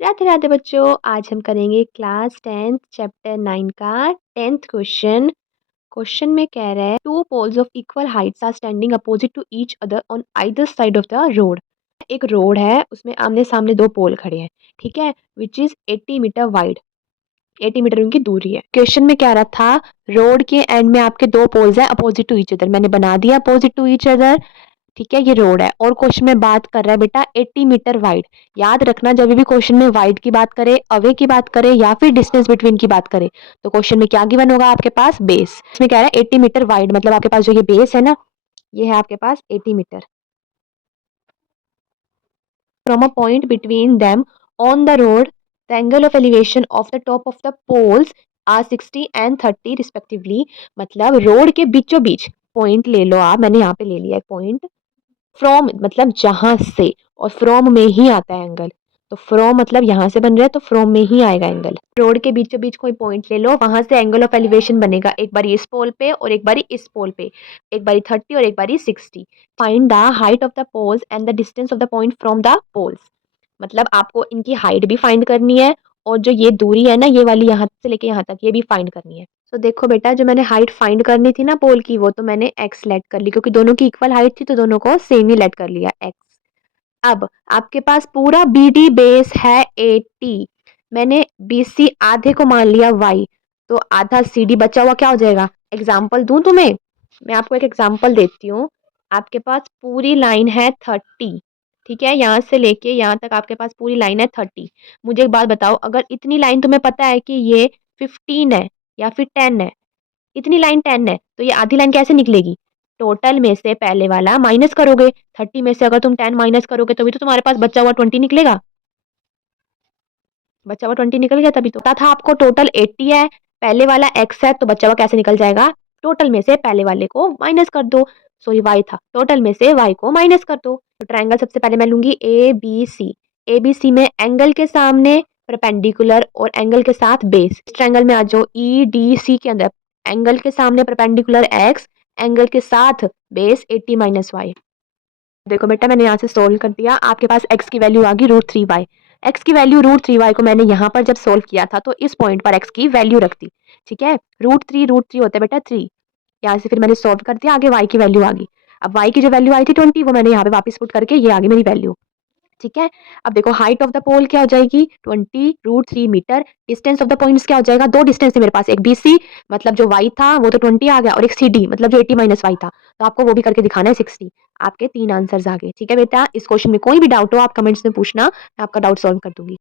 राधे राधे बच्चों, आज हम करेंगे क्लास 10th चैप्टर 9 का 10th क्वेश्चन। क्वेश्चन में कह रहा है two poles of equal heights are standing opposite to each other on either side of the road. एक रोड है, उसमें आमने सामने दो पोल खड़े हैं, ठीक है, which is 80 metre wide. 80 metre उनकी दूरी है। क्वेश्चन में कह रहा था रोड के एंड में आपके दो पोल्स है अपोजिट टू ईच अदर, मैंने बना दिया अपोजिट टू ईच अदर, ठीक है, ये रोड है। और क्वेश्चन में बात कर रहा है बेटा 80 मीटर वाइड। याद रखना, जब भी क्वेश्चन में वाइड की बात करे, अवे की बात करे या फिर डिस्टेंस बिटवीन की बात करे, तो क्वेश्चन में क्या गिवन होगा आपके पास, बेस। इसमें कह रहा है 80 मीटर वाइड, मतलब आपके पास जो ये बेस है ना, ये है आपके पास 80 metre. From a point between them on the road the angle of elevation of the top of the poles are 60 and 30 respectively. मतलब रोड के बीचों बीच पॉइंट ले लो आप, मैंने यहाँ पे ले लिया एक पॉइंट। फ्रॉम मतलब जहां से, और फ्रॉम में ही आता है एंगल, तो फ्रॉम मतलब यहाँ से बन रहा है तो फ्रॉम में ही आएगा एंगल। रोड के बीचों बीच कोई पॉइंट ले लो, वहां से एंगल ऑफ एलिवेशन बनेगा, एक बारी इस पोल पे और एक बारी इस पोल पे, एक बारी 30 और एक बारी 60। Find the height of the poles and the distance of the point from the poles. मतलब आपको इनकी हाइट भी फाइंड करनी है, और जो ये दूरी है ना, ये वाली यहाँ से लेके यहाँ तक, ये भी फाइंड करनी है। तो देखो बेटा, जो मैंने हाइट फाइंड करनी थी ना पोल की, वो तो मैंने एक्स लेट कर ली, क्योंकि दोनों की इक्वल हाइट थी तो दोनों को सेम ही लेट कर लिया एक्स। अब आपके पास पूरा बी डी बेस है 80, मैंने बी सी आधे को मान लिया वाई, तो आधा सी डी बचा हुआ क्या हो जाएगा। एग्जाम्पल दूं तुम्हें, मैं आपको एक एग्जाम्पल देती हूँ। आपके पास पूरी लाइन है 30, ठीक है, यहाँ से लेके यहाँ तक आपके पास पूरी लाइन है 30। मुझे एक बात बताओ, अगर इतनी लाइन तुम्हें पता है कि ये 15 है या फिर 10 है, इतनी लाइन 10 है, तो ये आधी लाइन कैसे निकलेगी। टोटल में से पहले वाला माइनस करोगे, 30 में से अगर तुम 10 माइनस करोगे तो भी तो तुम्हारे पास बचा हुआ 20 निकलेगा। बचा हुआ 20 निकल गया, तभी तो पता था आपको टोटल 80 है, पहले वाला x है, तो बचा हुआ कैसे निकल जाएगा, टोटल में से पहले वाले को माइनस कर दो। सो ये y था, टोटल में से y को माइनस कर दो। तो ट्रायंगल सबसे पहले मैं लूंगी A B C. A B C में एंगल के सामने परपेंडिकुलर और एंगल के साथ बेस। इस ट्रायंगल में आ जाओ ई डी सी के अंदर एंगल के सामने परपेंडिकुलर x, एंगल के साथ बेस 80 माइनस वाई। देखो बेटा, मैंने यहाँ से सोल्व कर दिया, आपके पास x की वैल्यू आ गई √3y। x की वैल्यू √3y को मैंने यहाँ पर जब सोल्व किया था तो इस पॉइंट पर x की वैल्यू रख दी, ठीक है। √3 होता है बेटा 3, यहाँ से फिर मैंने सोल्व कर दिया, आगे y की वैल्यू आ गई। अब y की जो वैल्यू आई थी 20, वो मैंने यहाँ पे वापस पुट करके ये आ गई मेरी वैल्यू, ठीक है। अब देखो हाइट ऑफ द पोल क्या हो जाएगी 20 √3 metre. Distance of the points क्या हो जाएगा, दो डिस्टेंस है मेरे पास, एक BC मतलब जो y था वो तो 20 आ गया, और एक CD मतलब जो 80 माइनस वाई था, तो आपको वो भी करके दिखाना है 60। आपके 3 आंसर्स आ गए, ठीक है बेटा। इस क्वेश्चन में कोई भी डाउट हो आप कमेंट्स में पूछना, मैं आपका डाउट सॉल्व कर दूंगी।